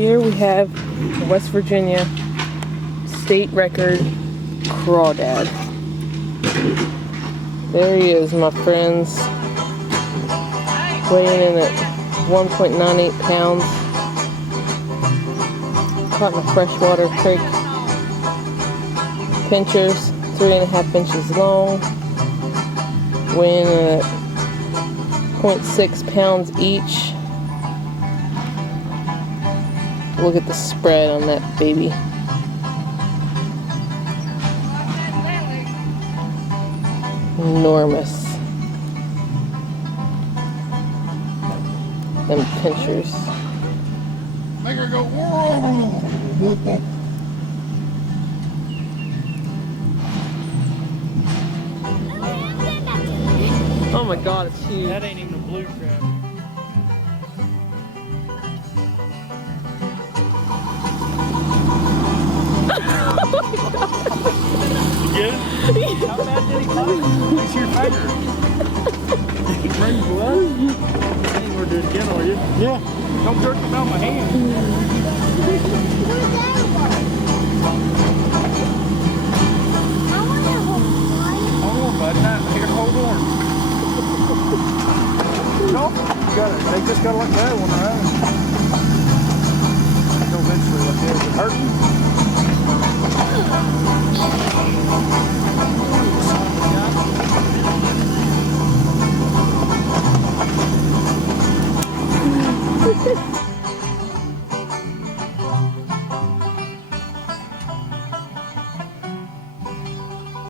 Here we have West Virginia state record crawdad. There he is, my friends. Weighing in at 1.98 pounds. Caught in a freshwater creek. Pinchers, 3.5 inches long. Weighing in at 0.6 pounds each. Look at the spread on that baby. Enormous. Them pinchers. Make her go, whoa! Oh my god, it's huge. That ain't even a blue crab. You get it? How bad did he bite? It's your finger. He brings blood? You ain't gonna do it again, are you? Yeah. Don't jerk him out my hand. Hold on, bud. Here, hold on. No, you just gotta let that one, right?